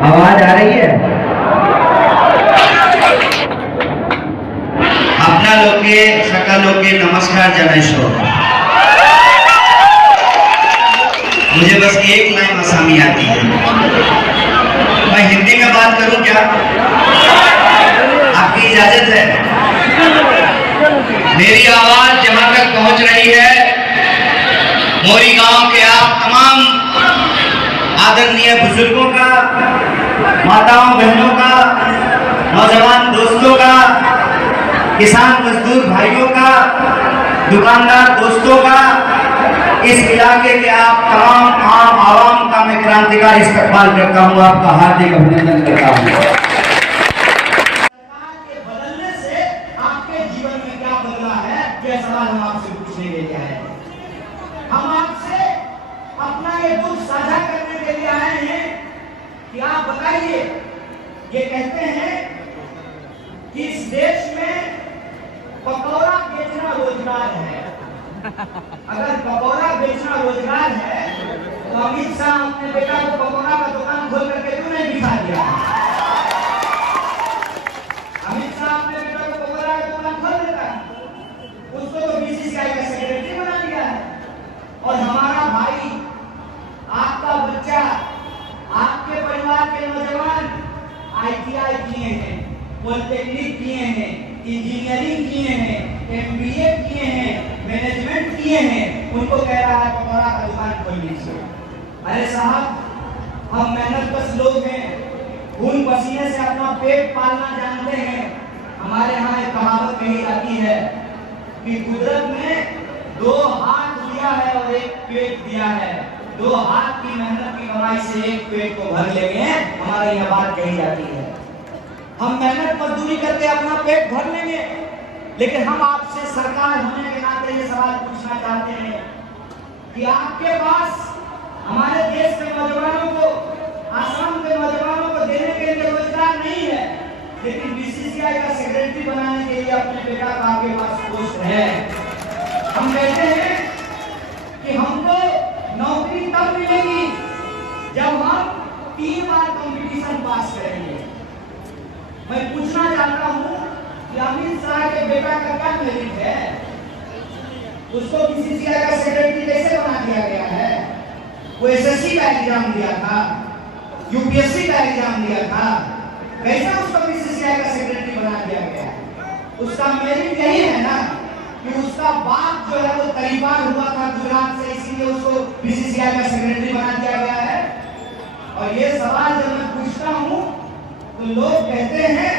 आवाज आ रही है? अपना लोग के सकल लोग के नमस्कार जनेश्वर। मुझे बस एक लाइन आसामी आती है। मैं हिंदी में बात करूं क्या? आपकी इजाजत है? मेरी आवाज जहां तक पहुंच रही है, मोरी गांव के आप तमाम आदरणीय बुजुर्गों का, माताओं बहनों का, नौजवान दोस्तों का, किसान मजदूर भाइयों का, दुकानदार दोस्तों का, इस इलाके के आप तमाम आम आवाम का मैं क्रांतिकारी इस्तकबाल करता हूं, आपका हार्दिक अभिनंदन करता हूं। सरकार के बदलने से आपके जीवन में क्या बदला है, यह सवाल हम आपसे पूछने के लिए आए हैं। हम आपसे अपना ये दुख साझा करने के लिए आए हैं कि आप बताइए, ये कहते हैं कि इस देश में पकौड़ा बेचना रोजगार है। अगर पकौड़ा बेचना रोजगार है तो अमित शाह अपने बेटा को पकौड़ा का दुकान खोल करके क्यों नहीं दिखा दिया? अमित शाह अपने बेटा को पकौड़ा का दुकान खोल देता है, उसको तो बीसीसीआई का सेक्रेटरी बना दिया है। और हमारा भाई, आपका बच्चा, आपके परिवार के नौजवान ITI किए हैं, पॉलिटेक्निक किए हैं, इंजीनियरिंग किए हैं, MBA किए हैं, मैनेजमेंट किए हैं, उनको कह रहा है पकौड़ा का दुकान खोल लीजिए। अरे साहब, हम मेहनतकश लोग हैं, खून पसीने से अपना पेट पालना जानते हैं। हमारे यहाँ एक कहावत कही जाती है कि कुदरत ने 2 हाथ दिया है और 1 पेट दिया है, 2 हाथ की मेहनत की कमाई से 1 पेट को भर लेंगे, हमारी यह बात कही जाती है। हम मेहनत मजदूरी करके अपना पेट भर लेंगे, लेकिन हम आपसे सरकार होने के नाते ये सवाल पूछना चाहते हैं कि आपके पास हमारे देश के नौजवानों को, आसाम के नौजवानों को देने के लिए रोजगार नहीं है, लेकिन बीसीसीआई का सेक्रेटरी बनाने के लिए अपने बेटा का आपके पास पोस्ट है। हम कहते हैं कि हमको नौकरी तब मिलेगी जब हम 3 बार कंपटीशन पास करेंगे। मैं पूछना चाहता हूं कि अमित शाह के बेटा का क्या मेरिट है? उसको बीसीसीआई का सेक्रेटरी कैसे बना दिया गया है? वो SSC का एग्जाम दिया था, UPSC का एग्जाम दिया था, कैसे उसको बीसीसीआई का सेक्रेटरी बना दिया गया? उसका मेरिट यही है ना कि उसका बाप जो है वो तरीबार हुआ था गुजरात से, इसीलिए उसको बीसीसीआई का सेक्रेटरी बना दिया गया है। और ये सवाल जब मैं पूछता हूं तो लोग कहते हैं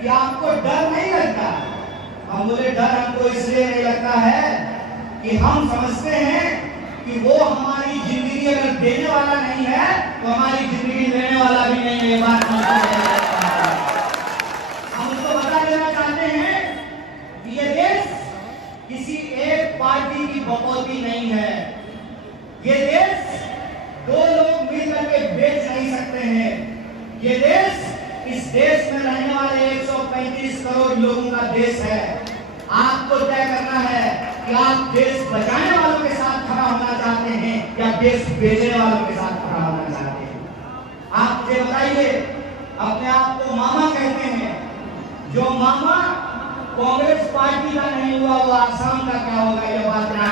कि आपको डर नहीं लगता। हम बोले डर हमको इसलिए नहीं लगता है कि हम समझते हैं कि वो हमारी जिंदगी अगर देने वाला नहीं है तो हमारी जिंदगी लेने वाला भी नहीं है। ये बात हम उसको बता देना चाहते हैं कि ये देश किसी एक पार्टी की बकौती नहीं है। ये देश 2 लोग मिलकर के बेच नहीं सकते हैं। ये देश, इस देश में रहने वाले 135 करोड़ लोगों का देश है। आपको तय करना है कि आप देश बचाने वालों के साथ खड़ा होना चाहते हैं या देश बेचने वालों के साथ खड़ा होना चाहते हैं। आप मुझे बताइए, अपने आप को मामा कहते हैं, जो मामा कांग्रेस पार्टी का नहीं हुआ वो आसाम का क्या होगा? ये बात मैं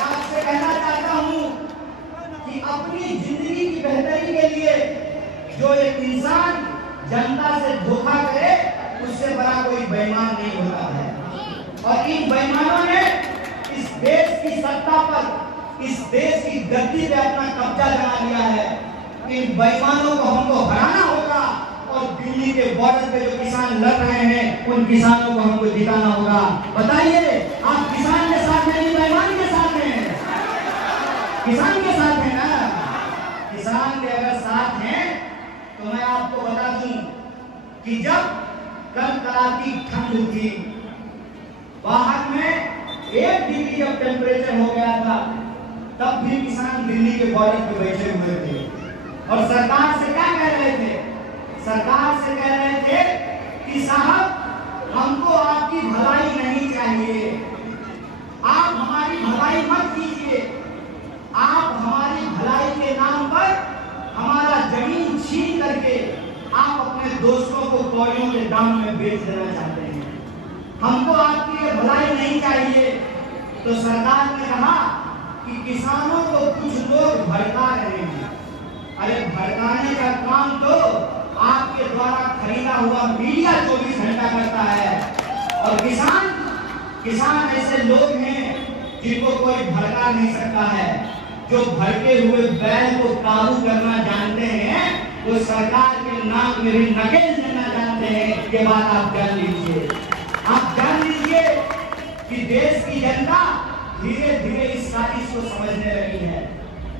आपसे कहना चाहता हूं कि अपनी जिंदगी की बेहतरी के लिए जो एक इंसान जनता से धोखा करे, उससे बड़ा कोई बेईमान नहीं होता है। और इन बेईमानों ने इस देश की सत्ता पर, इस देश की गद्दी पे अपना कब्जा जमा लिया है। इन बेईमानों को हमको हराना होगा और दिल्ली के बॉर्डर पे जो किसान लड़ रहे हैं, उन किसानों को हमको जिताना होगा। बताइए, आप किसान के साथ में नहीं, बेईमान के साथ में? किसान के साथ है ना? किसान के अगर साथ हैं तो मैं आपको बता दूं कि जब कड़कड़ाती ठंड थी, बाहर में 1 डिग्री जब टेम्परेचर हो गया था, तब भी किसान दिल्ली के बॉर्डर पे बैठे हुए थे और सरकार से क्या कह रहे थे? सरकार से कह रहे थे कि साहब, हमको आपकी भलाई नहीं चाहिए, आप हमारी भलाई मत कीजिए, आप हमारी भलाई के नाम पर करके आप अपने दोस्तों को कौड़ियों के दाम में बेच देना चाहते हैं। हमको आपकी ये भलाई नहीं चाहिए। तो सरकार ने कहा कि किसानों को कुछ लोग भड़का रहे हैं। अरे भड़काने का काम तो आपके द्वारा खरीदा हुआ मीडिया 24 घंटा करता है। और किसान ऐसे लोग हैं जिनको कोई भड़का नहीं सकता है। जो भड़के हुए बैल को काबू करना जानते हैं वो सरकार के नाक में भी नकेल देना जानते हैं। ये बात आप जान लीजिए। आप जान लीजिए कि देश की जनता धीरे धीरे इस साजिश को समझने लगी है।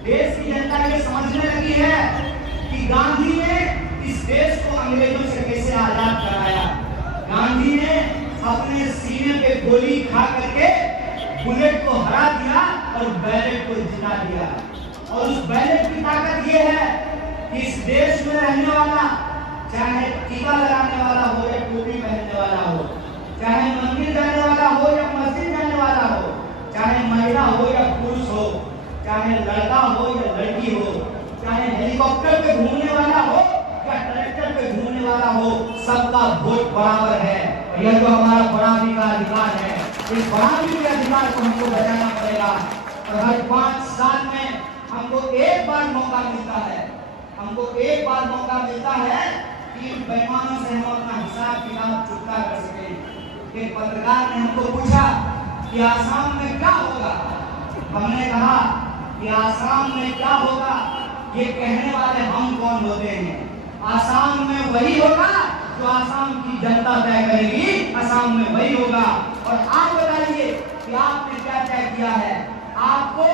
देश की जनता ये समझने लगी है कि गांधी ने इस देश को अंग्रेजों से कैसे आजाद कराया। गांधी ने अपने सीने पे गोली खा करके बुलेट को हरा दिया और बैलेट को जिता दिया। और उस बैलेट की ताकत ये है कि इस देश में रहने वाला, चाहे टीका लगाने वाला हो या टोपी पहनने वाला हो, चाहे मंदिर जाने वाला हो या मस्जिद जाने वाला हो, चाहे महिला हो या पुरुष हो, चाहे लड़का हो या लड़की हो, चाहे हेलीकॉप्टर पे घूमने वाला हो या ट्रैक्टर पे घूमने वाला हो, सबका वोट बराबर है। यह तो हमारा बराबरी का अधिकार है। इस बराबरी के अधिकार को हमको बचाना पड़ेगा। और हर 5 साल में हमको एक बार मौका मिलता है, हमको एक बार मौका मिलता है कि इन बेईमानों से हम अपना हिसाब किताब चुकता कर सकें। एक पत्रकार ने हमको पूछा कि आसाम में क्या होगा। हमने कहा कि आसाम में क्या होगा ये कहने वाले हम कौन होते हैं। आसाम में वही होगा जो आसाम की जनता तय करेगी। आसाम में वही होगा। और आप बताइए कि आपने क्या तय किया है। आपको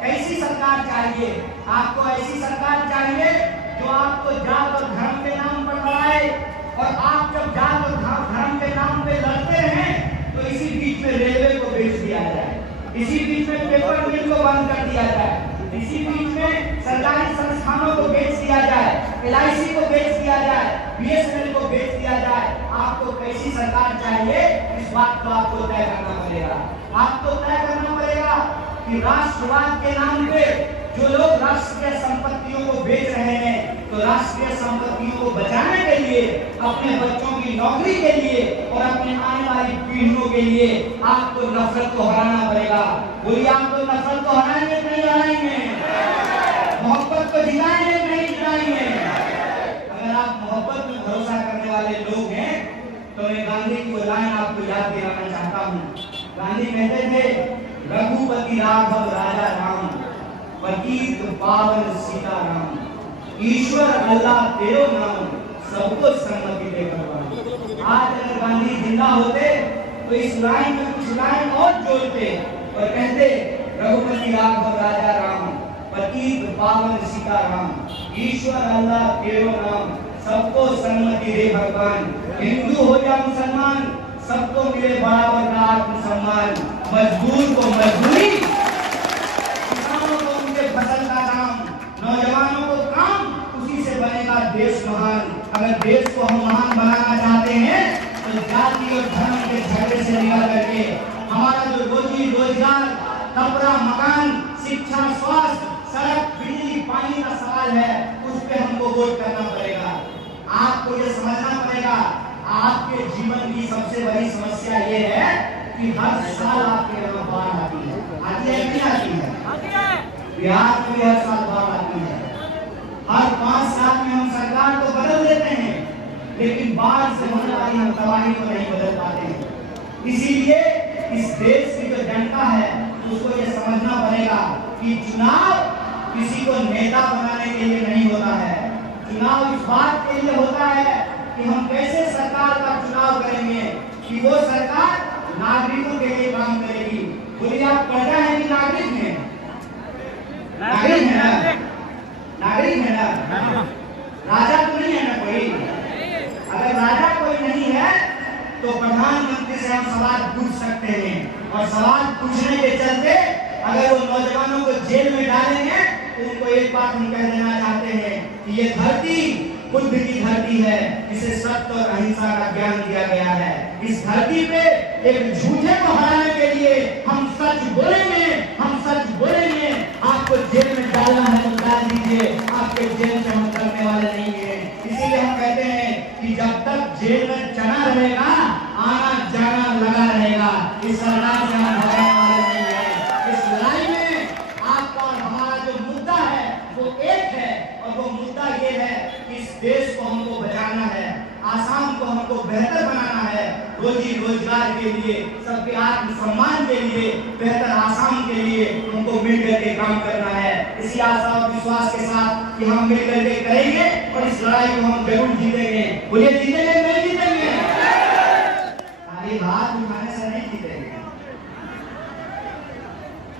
कैसी सरकार चाहिए। आपको ऐसी सरकार चाहिए जो आपको जात और धर्म के नाम पर लड़ाए। और आप जब जात और धर्म के नाम पे लड़ते हैं तो इसी बीच में रेलवे को बेच दिया जाए, इसी बीच में पेपर मिल को बंद कर दिया जाए, इसी बीच में सरकारी संस्थानों को बेच दिया जाए, LIC को बेच दिया जाए, BSNL को बेच दिया जाए। आपको कैसी सरकार चाहिए इस बात को आपको तय करना पड़ेगा। आपको तय करना पड़ेगा कि राष्ट्रवाद के नाम पे जो लोग राष्ट्रीय संपत्तियों को बेच रहे हैं, तो राष्ट्रीय संपत्तियों को बचाने के लिए, अपने बच्चों की नौकरी के लिए और अपने आने वाली पीढ़ियों के लिए आपको नफरत को हराना पड़ेगा। बोलिए, आपको नफरत को हराएंगे नहीं हराएंगे? मोहब्बत को जिताएंगे नहीं जिताएंगे? अगर आप मोहब्बत में भरोसा करने वाले लोग हैं तो मैं गांधी की वो लाइन आपको याद दिलाना चाहता हूँ। गांधी कहते थे, रघुपति राघव राजा राम, पतित पावन सीता राम, ईश्वर अल्लाह तेरो नाम, सबको सम्मति दे भगवान। आज अगर गांधी जिंदा होते तो इस लाइन में कुछ लाइन और जोड़ते और कहते, रघुपति राघव राजा राम, पतित पावन सीता राम, ईश्वर अल्लाह तेरो नाम, सबको सम्मति दे भगवान। हिंदू हो या मुसलमान, सबको मिले बराबर का आत्मसम्मान। मजदूर को मजदूरी, किसानों को उनके फसल का दाम, नौजवानों को काम, उसी से बनेगा देश महान। अगर देश को हम महान बनाना चाहते हैं तो जाति और धर्म के झगड़े से निकल करके हमारा जो रोजी रोजगार, कपड़ा, मकान, शिक्षा, स्वास्थ्य, सड़क, बिजली, पानी का सवाल है, उस पे हमको वोट करना पड़ेगा। आपको ये समझना पड़ेगा, आपके जीवन की सबसे बड़ी समस्या ये है कि हर साल आपके यहाँ बाढ़ आती है कि नहीं आती है? बिहार में भी हर साल बाढ़ आती है। हर 5 साल में हम सरकार को बदल देते हैं, लेकिन बाढ़ से होने वाली हम तबाही को नहीं बदल पाते हैं। इसीलिए इस देश की जो जनता है उसको ये समझना पड़ेगा कि चुनाव किसी को नेता बनाने के लिए नहीं होता है। चुनाव इस बात के लिए होता है कि हम कैसे सरकार का चुनाव करेंगे कि वो सरकार नागरिकों के लिए काम करेगी। बोलिए, आप प्रजा है कि नागरिक हैं? नागरिक है ना? नागरिक है ना? राजा तो नहीं है ना कोई? अगर राजा कोई नहीं है तो प्रधानमंत्री से हम सवाल पूछ सकते हैं। और सवाल पूछने के चलते अगर वो नौजवानों को जेल में डालेंगे तो उनको एक बात हम कह देना चाहते हैं कि ये धरती बुद्ध की धरती है, इसे सत्य और अहिंसा का ज्ञान दिया गया है। इस धरती पे एक झूठे को हराने के लिए हम सच बोलेंगे, हम सच बोलेंगे। आपको जेल में डालना है तो डाल दीजिए, आपके जेल से हम करने वाले नहीं हैं। ये है कि इस देश को हमको बचाना है, आसाम को हमको बेहतर बनाना है, रोजी रोजगार के लिए, सबके आत्म सम्मान के लिए, बेहतर आसाम के लिए हमको मिलकर के काम करना है। इसी आशा और विश्वास के साथ कि हम मिलकर के करेंगे और इस लड़ाई को हम जरूर जीतेंगे। बोलिए जीतेंगे नहीं जीतेंगे? खाली हाथ उठाने से नहीं जीतेंगे,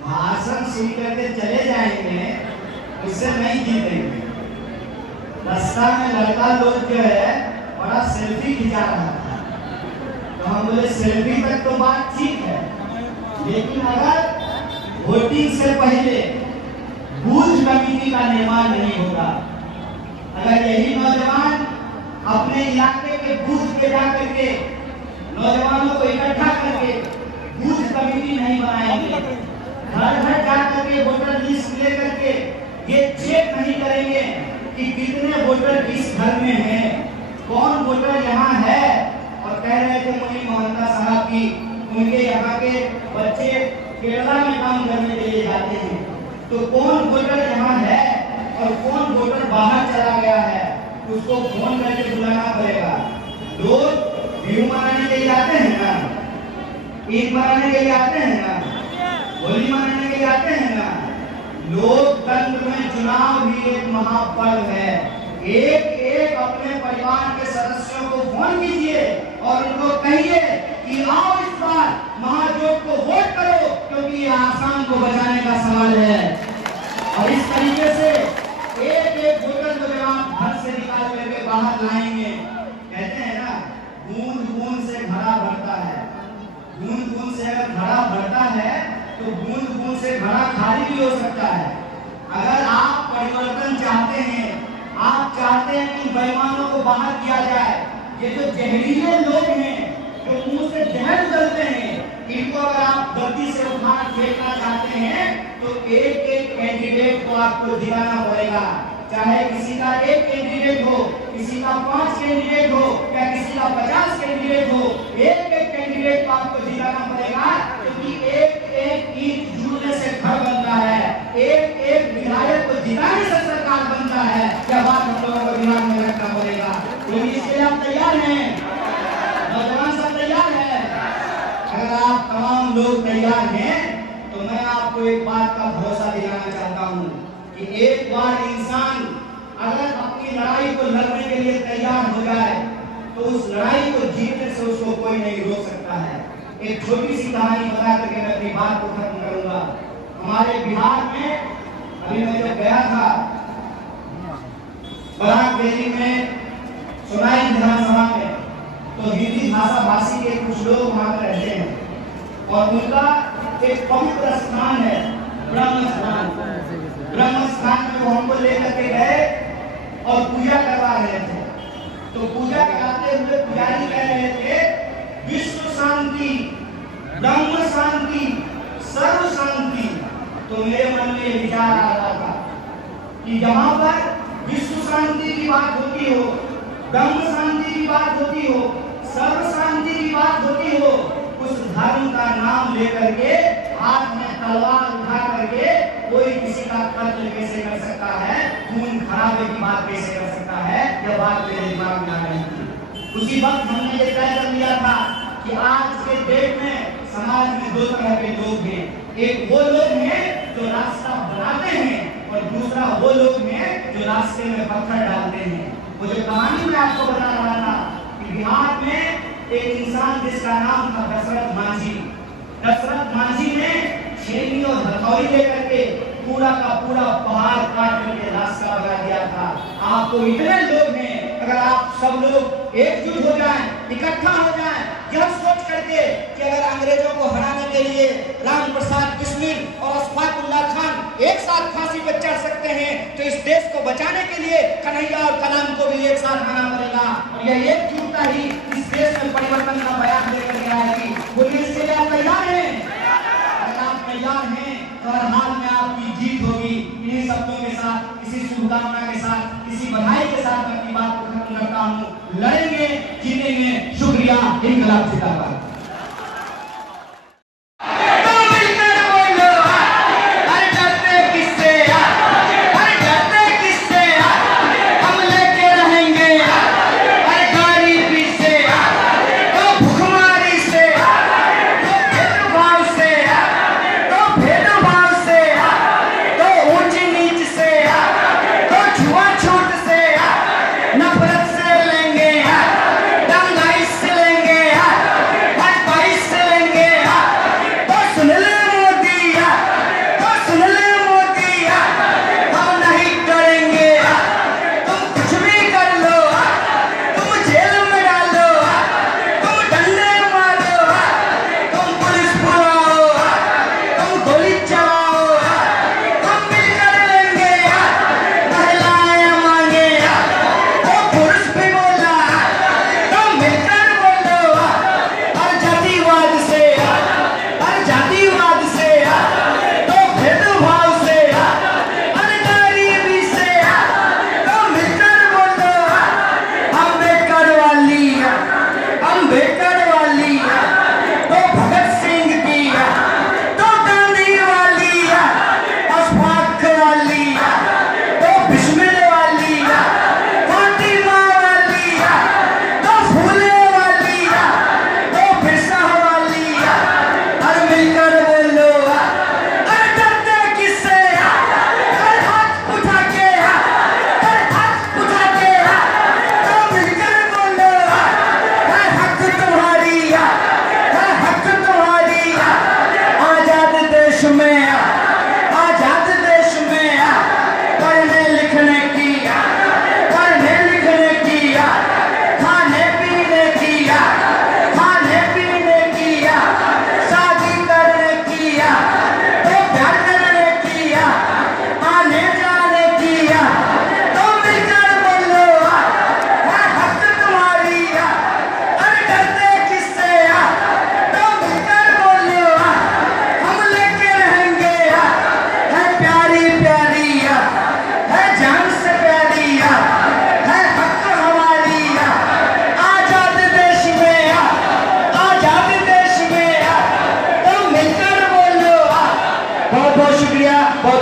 भाषण सुन करके चले जाएंगे उससे नहीं जीतेंगे। रास्ता में लड़का लोग जो है बड़ा सेल्फी खिंचा रहा था, तो हम बोले सेल्फी तक तो बात ठीक है, लेकिन अगर वोटिंग से पहले बूथ कमेटी का निर्माण नहीं होगा, अगर यही नौजवान अपने इलाके के बूथ पे जाकर के नौजवानों को इकट्ठा करके बूथ कमेटी नहीं बनाएंगे, घर घर जाकर के वोटर लिस्ट लेकर के ये चेक नहीं करेंगे कि कितने वोटर किस घर में हैं, कौन वोटर यहाँ है। और कह रहे थे मुनि मोहंता साहब की उनके यहाँ के बच्चे केरला में काम करने के लिए जाते हैं, तो कौन वोटर यहाँ है और कौन वोटर बाहर चला गया है उसको फोन करके बुलाना पड़ेगा। लोग व्यू मनाने के लिए आते हैं ना, ईद मनाने के लिए आते हैं ना, होली मनाने के लिए आते हैं ना। लोकतंत्र में चुनाव भी एक महापर्व है। एक एक अपने परिवार के सदस्यों को फोन कीजिए और उनको कहिए कि आओ इस बार महाजोत को वोट करो, क्योंकि ये आसाम को बचाने का सवाल है। और इस तरीके से एक एक वोटर को जब आप घर से निकाल करके बाहर लाएंगे, कहते हैं ना बूंद बूंद से घड़ा भरता है, बूंद बूंद से अगर घड़ा भरता है तो बूंद बूंद से घड़ा खाली भी हो सकता है। अगर आप परिवर्तन चाहते हैं, आप चाहते हैं कि बेईमानों को बाहर किया जाए, ये जो जहरीले लोग हैं जो मुंह से जहर उगलते हैं, इनको अगर आप गलती से उठा फेंकना चाहते हैं तो एक एक कैंडिडेट को आपको दिलाना पड़ेगा। चाहे किसी का एक कैंडिडेट हो, किसी का 5 कैंडिडेट हो या किसी का 50 कैंडिडेट हो, एक एक कैंडिडेट को आपको दिलाना पड़ेगा, क्योंकि एक एक ईंट जुड़ने से घर बनता है, एक एक विधायक को जिताने से सरकार बनता है। यह बात हम लोगों को दिमाग में रखना पड़ेगा। तो इसके लिए आप तैयार हैं? नौजवान सब तैयार है? अगर आप तमाम लोग तैयार हैं तो मैं आपको एक बात का भरोसा दिलाना चाहता हूँ कि एक बार इंसान अगर अपनी लड़ाई को लड़ने के लिए तैयार हो जाए तो उस लड़ाई को जीतने से उसको कोई नहीं रोक सकता है। एक छोटी सी कहानी बता करके मैं अपनी बात को खत्म करूंगा। हमारे बिहार में अभी मैं जब गया था बराक वैली में सोनाई विधानसभा में, तो हिंदी भाषा भाषी के कुछ लोग वहां पर रहते हैं और उनका एक पवित्र स्थान है ब्रह्म स्थान। ब्रह्म स्थान में वो हमको लेकर के गए और पूजा करवा रहे थे। तो पूजा कराते हुए पुजारी कह रहे थे विश्व शांति, ब्रह्म शांति, सर्व शांति। तो मेरे मन में ये विचार आ रहा था कि जहां पर विश्व शांति की बात होती हो, ब्रह्म शांति की बात होती हो, सर्व शांति की बात होती हो, उस धर्म का नाम लेकर के हाथ में तलवार उठा करके कोई किसी का कत्ल कैसे कर सकता है, खून खराबे की बात कैसे कर सकता है, यह बात मेरे दिमाग में आ रही थी। उसी वक्त हमने ये तय कर लिया था कि आज के डेट में समाज में 2 तरह के लोग हैं। एक वो लोग हैं जो रास्ता बनाते हैं और दूसरा वो लोग हैं जो रास्ते में पत्थर डालते हैं। वो जो कहानी मैं आपको बता रहा था कि बिहार में एक इंसान जिसका नाम था दशरथ मांझी। दशरथ मांझी ने छेनी और हथौड़ी लेकर के पूरा का पूरा पहाड़ काट करके रास्ता बना दिया था। आपको इतने लोग हैं, अगर आप सब लोग एकजुट हो जाएं, इकट्ठा हो जाएं, यह सोच करके कि अगर अंग्रेजों को हराने के लिए राम प्रसाद बिस्मिल और अशफाक उल्लाह खान एक साथ फांसी पर चढ़ सकते हैं, तो इस देश को बचाने के लिए कन्हैया और कलाम को भी एक साथ आना पड़ेगा। और यह एकजुटता ही इस देश में परिवर्तन का बयान लेकर के आएगी। बोलिए इसके लिए आप तैयार हैं? अगर आप तैयार हैं तो हर हाल में आपकी जीत होगी। इन्हीं शब्दों के साथ, इसी शुभकामना के साथ, इसी बधाई के साथ मैं अपनी बात को खत्म करता हूँ। लड़ेंगे, जीतेंगे। शुक्रिया। इंकलाब जिंदाबाद। हम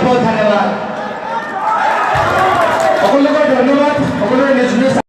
बहुत धन्यवाद। धन्यवाद।